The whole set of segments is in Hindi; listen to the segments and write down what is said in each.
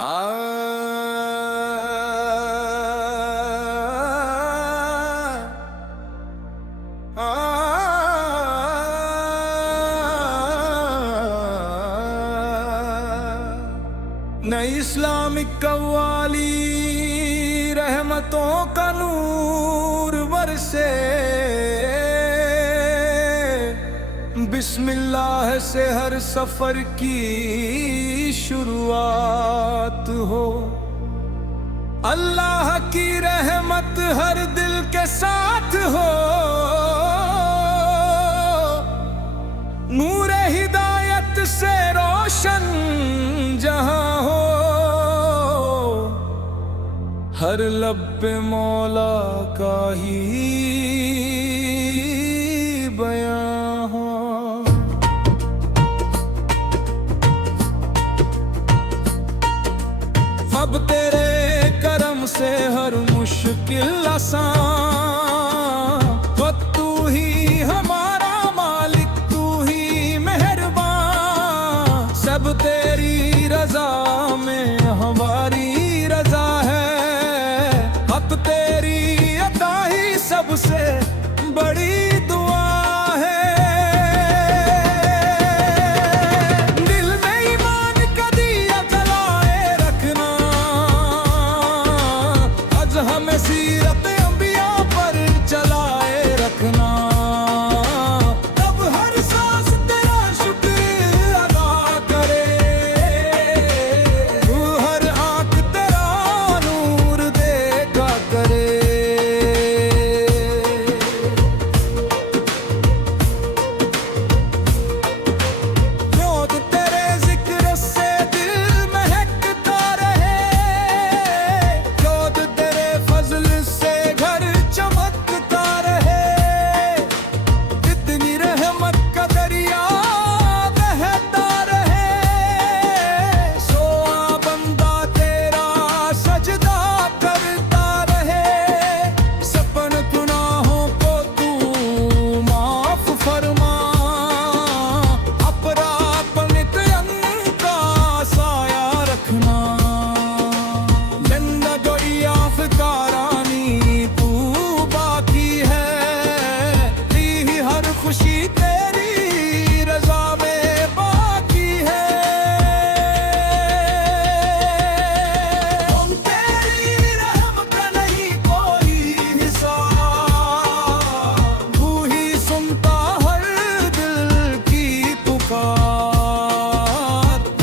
नई इस्लामिक कव्वाली रहमतों का नूर बरसे, बिस्मिल्लाह से हर सफर की शुरुआत हो। अल्लाह की रहमत हर दिल के साथ हो, नूर हिदायत से रोशन जहां हो। हर लब पे मौला का ही बयां हो। अब तेरे करम से हर मुश्किल आसान, वो तू ही हमारा मालिक, तू ही मेहरबान। सब तेरी रजा में हमारी रजा है, अब तेरी अता ही सबसे बड़ी दुआ है। दिल में ईमान का दिया जलाए रखना, आज हमें सीरत अंबिया पर चलाए रखना। तब हर सांस तेरा शुक्र अदा करे, तू हर आंख तेरा नूर देखा करे। रोज तेरे जिक्र से दिल महकता रहे, रोज तेरे फजल से घर चमकता रहे। इतनी रहमत का दरिया बहता रहे, सोआ बंदा तेरा सजदा करता रहे। सपन गुनाहों को तू माफ फरमा, अपरा अपनित का साया रखना। जिंदगी आफकारानी तू बाकी है, दी ही हर खुशी तेरी रजा में बाकी है। हम तेरी रहम का नहीं कोई हिसाब, तू ही सुनता हर दिल की पुकार।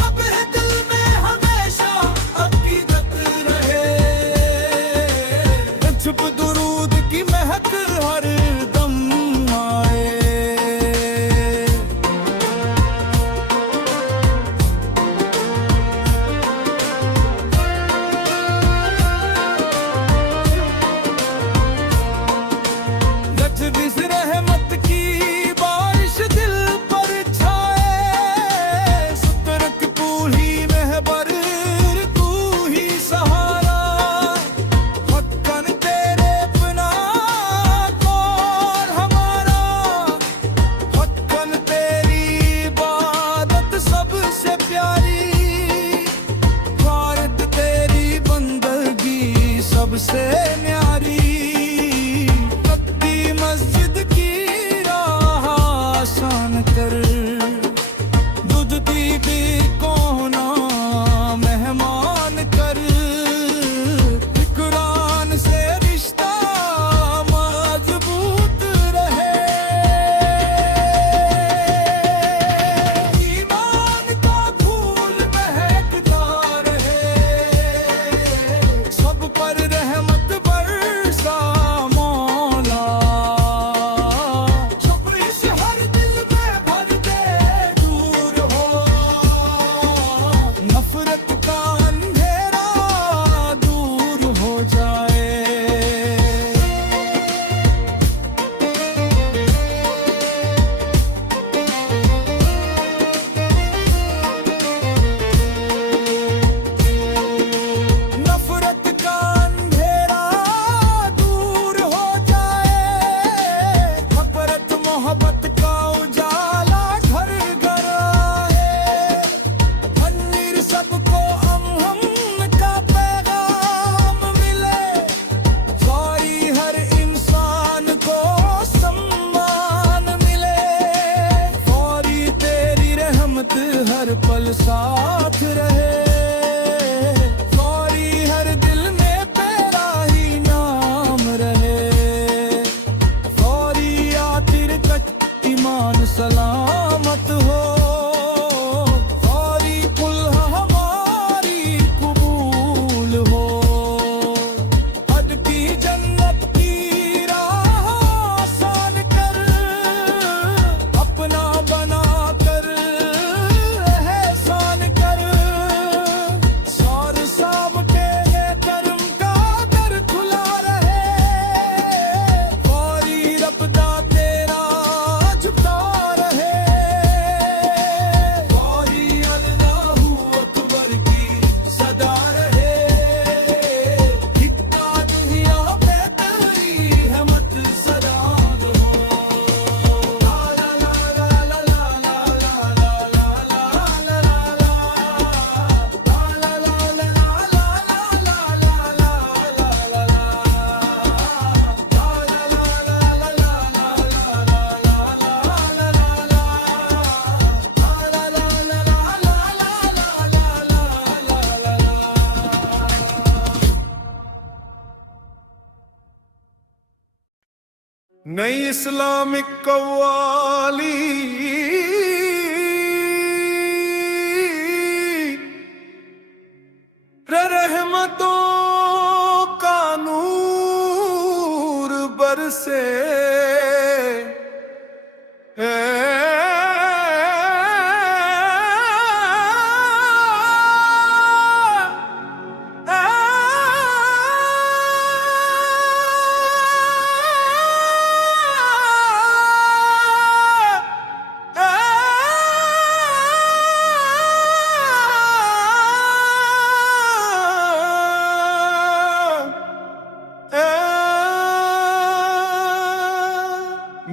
अब है दिल में हमेशा अकीदत रहे, छुप दुरूद की महक हर दम आए। गज बिस रहमत की बारिश दिल पर छाए, सुतरक तू ही महबर, तू ही सहारा। हक्कन तेरे बिना कौन हमारा, हक्कन तेरी इबादत सबसे प्यारी। भारत तेरी बंदगी सबसे न्यारी, कद्दी मस्जिद की राह आसान कर। दूध दीदी को ना मेहमान कर, कुरान से रिश्ता मजबूत रहे। ईमान का फूल महकता रहे, सब पर रहमत बढ़ नई इस्लामिक कव्वाली रहमतों का नूर बरसे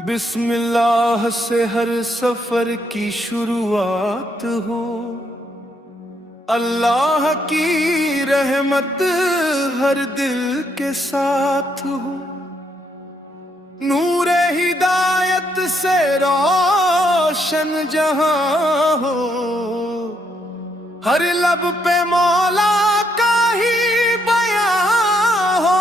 बिस्मिल्लाह से हर सफर की शुरुआत हो, अल्लाह की रहमत हर दिल के साथ हो। नूरे हिदायत से रोशन जहां हो, हर लब पे मौला का ही बयां हो।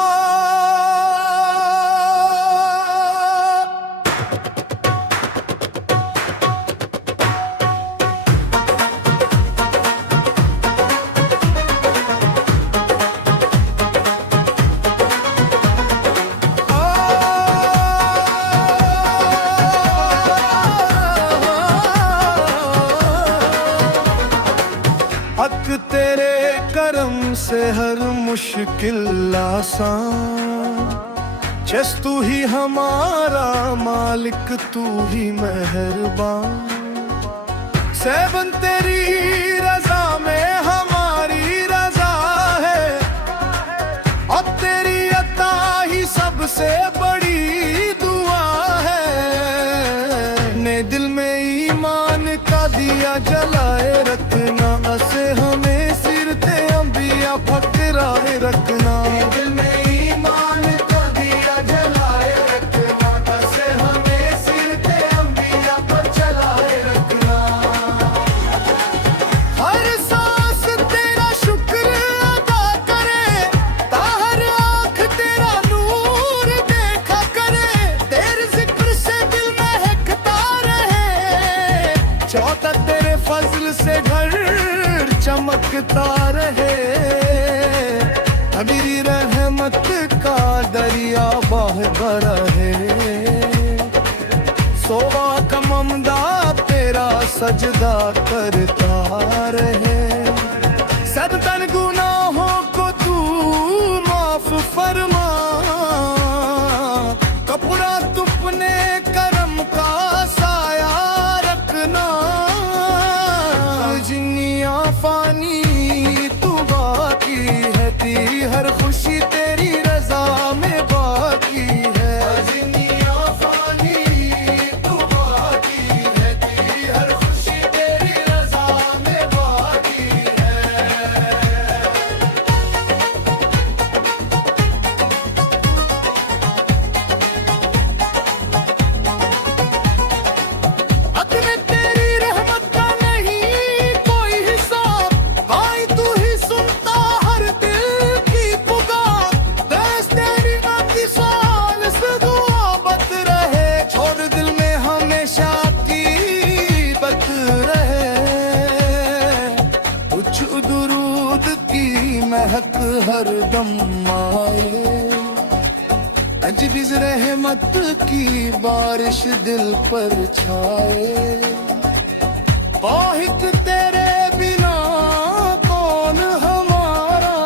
हक तेरे करम से हर मुश्किल आसान, जस तू ही हमारा मालिक, तू ही मेहरबान। सेवन तेरी रजा में हमारी रजा है, अब तेरी अता ही सबसे बड़ी दुआ है। ने दिल में ईमान का दिया जलाए रखना, असे हमें सिरते अंबिया फकराए रखना। दिल में ईमान का दिया जलाए रखना, असे हमें सिरते अंबिया पर चलाए रखना। हर सांस तेरा शुक्र अदा करे, ताहर आँख तेरा नूर देखा करे। तेरे जिक्र से दिल महकता रहे, चौथा तेरे फजल से घर चमकता रहे। मेरी रहमत का दरिया बहता रहे, सोवा का ममदा तेरा सजदा करता रहे। सब तन गुनाहों को तू माफ फरमा, कपड़ा तुपने करम का साया रखना। जिन्निया फानी तू बाकी है, तेरी हर खुशी तेरी रजा में बाकी है। जिन्निया फानी तू बाकी है, तेरी हर खुशी तेरी रजा में बाकी है। अतने तेरी रहमत का नहीं कोई हिसाब, भाई तू ही सुनता हर दिल की पुकार। देश तेरी नाती साल से दुआबत रहे, छोड़ दिल में हमेशा की बत रहे। कुछ दुरूद की महक हर दम आए, अजबिज रहमत की बारिश दिल पर छाए। वाहिद तेरे बिना कौन हमारा,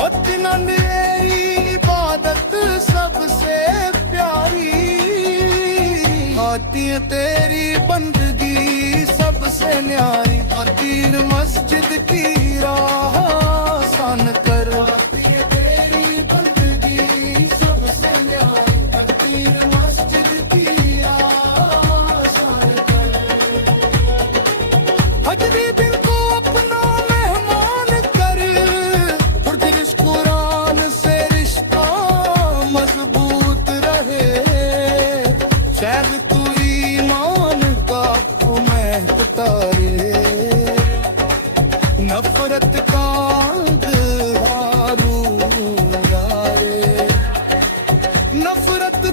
बतना मेरी इबादत सबसे प्यारी। आती है तेरी बंदगी सबसे न्यारी, तीर मस्जिद की राह आसान कर। आती है तेरी बंदगी सबसे न्यारी, तीर मस्जिद की राह आसान कर। हजरी दिल को अपना मेहमान कर, और दिल इस कुरान से रिश्ता मजबूत रहे। शायद तू ईमान का महकता रहे, नफरत का अंधेरा नफरत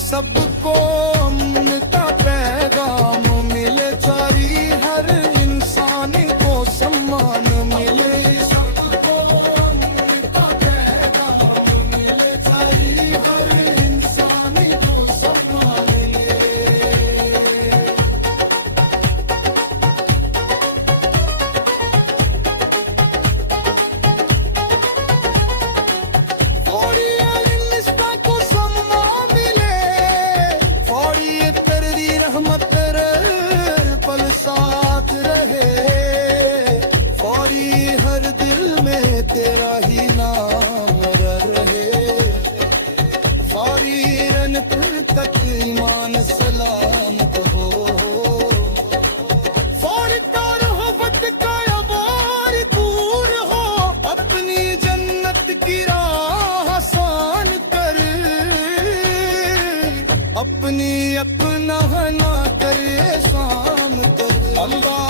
सबको अमन का पैगाम मिले, सारी हर इंसान को सम्मान मिले, सबको अमन का पैगाम मिले, सारी हर इंसान को सम्मान मिले। फौरी अलिस्ता को सम्मान मिले, फौरी तेरी रहमत पल साथ रहे, फौरी हर दिल में तेरा ही नाम रहे, फौरी रनपुर तक ईमान सलामत हो, फौरी का रहमत का अबार दूर हो, अपनी जन्नत की राह आसान कर, अपनी अपना ना करे शाम कर, अल्लाह